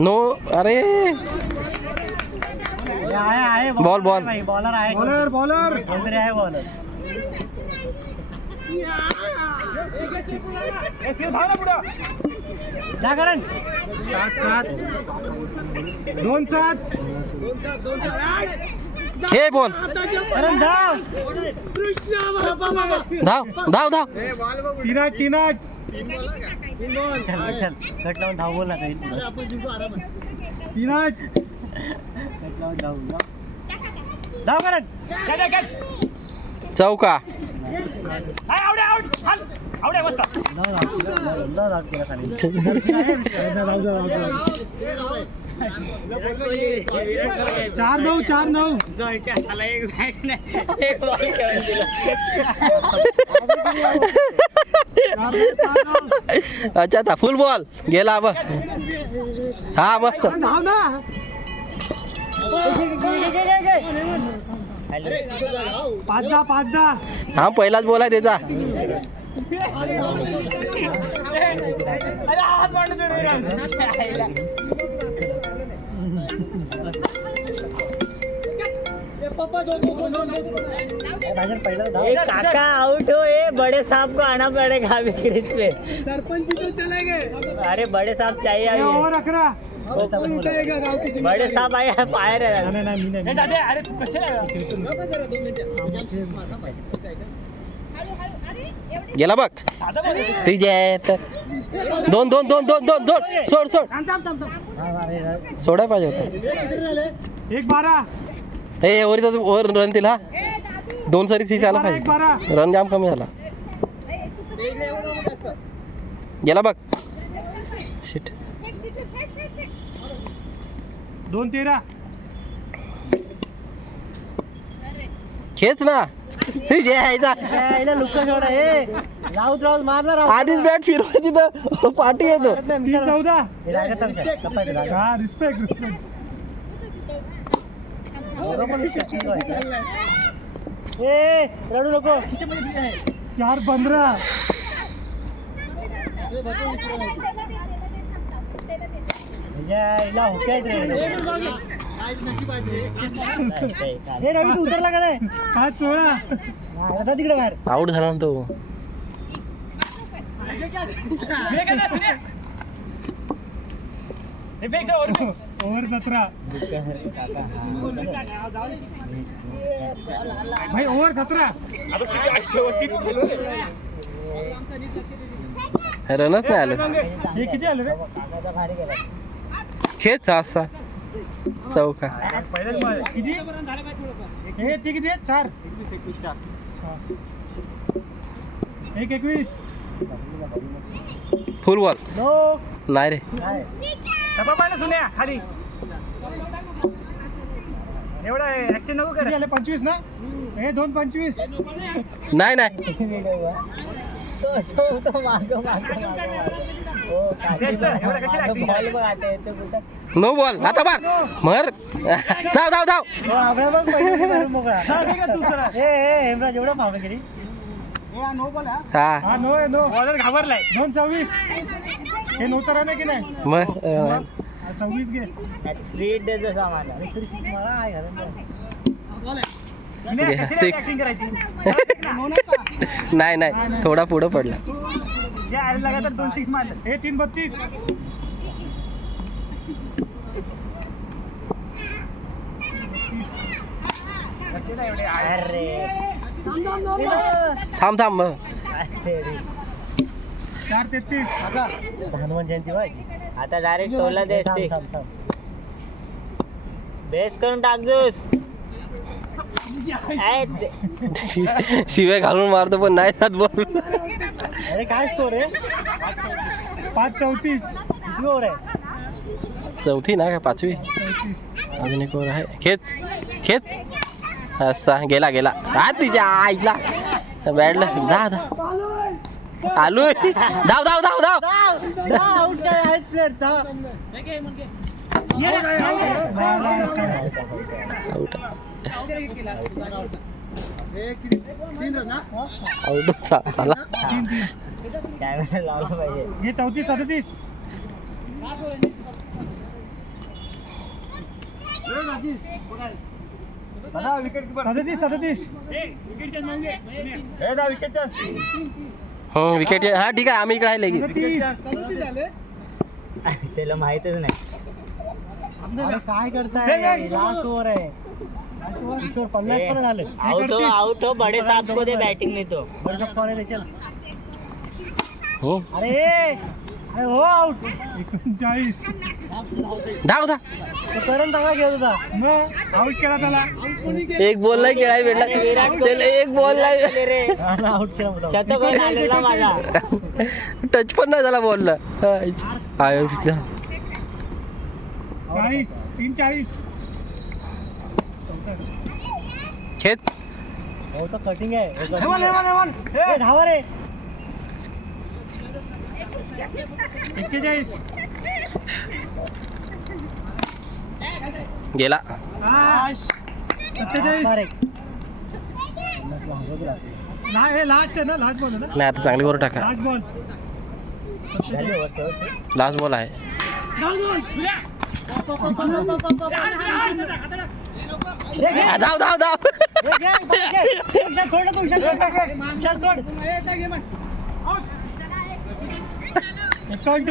No अरे ball ball bowler आहे कोणतरी आहे बॉलर जा करण 2-7 हे बॉल करण धाव धाव धाव धाव 3-8 चल चल कट लावून धाव बोल ना काही 3-8 कट लावून धाव करण चौका चार नऊ अच्छा था फुल बॉल गेला अब हा मस्त धाव ना पाच दहा हा पहिलाच बॉल आहे त्याचा काका आउट हो ये बड़े साहब को आना पड़ेगा अभी क्रीज पे सरपंच तो चले गए अरे बड़े साहब चाहिए अभी बड़े साहब आए बाहेर अरे कसे गेला बघ ठीक आहे तर दोन सोड सोडाय पाहिजे होतं 1-12 हे ओवर रन दिला 2 सरी सी झाला पाहिजे रन जाम कमी झाला गेला बघ शिट 2-13 खेच ना आधीच बॅट फिरवायची तर पाठी येतो 14 रिस्पेक्ट रडू नको 4-15 रवी तू उतरला का नाही 5-16 तिकडे बाहेर आउट झाला ना तो ओव्हर 17 भाई ओव्हर 17 रनच नाही आलं हे किती आलं रे खेच असा चौका किती हे ते किती आहे 4 1-21 फुल बॉल नाही रे खाली एवढा ऍक्शन नको कर 25 ना हे 2-25 नाही नो बॉल आता बघ मर धाव जेवढा मावलं गेली हा नो बॉलर घाबरलाय 2-24 हे नव्हतं राहणार की नाही मग 24 घे नाही थोडा पुढं पडला लगातार 2-6 मारले हे 3-32 थांब 4-33 हनुमान जयंती आता डायरेक्ट टोला द्यायचे बेस करून टाकतोस शिवे घालून मारतो पण नाही जात बॉल अरे काय स्कोर आहे 5-34 किती ओव्हर आहे चौथी ना का पाचवी अजून एक ओव्हर आहे खेच असा गेला हा तिच्या आईला बॅडला दा आलू धाव आउट काय आहे प्लेअर आउट झाला कॅमेरा लावला पाहिजे हे 34-37 विकेट हा ठीक आहे आम्ही इकडे आहे लगेच. त्याला माहितच नाही. काय करताय लास्ट ओव्हर आहे. आउट हो बड़े साहब को दे बैटिंग नहीं तो. हो अरे अरे हो आउट. 39 धाव धा पर्यंत काय घेत होता मग आउट केला त्याला. एक बॉल नाही खेळायला भेटला त्याला. एक बॉल नाही आउट केला मोठा. शतक होऊन आलेला माझा. टच पण नाही झाला बॉलला. 40 3-40 खेत हो तर कटिंग आहे. हेवन धावा रे. 41 गेला. 47 हे लास्ट आहे ना. लास्ट बॉल आहे ना. नाही आता चांगली वर टाका. लास्ट बॉल लास्ट बॉल आहे. धाव धाव धाव सोड.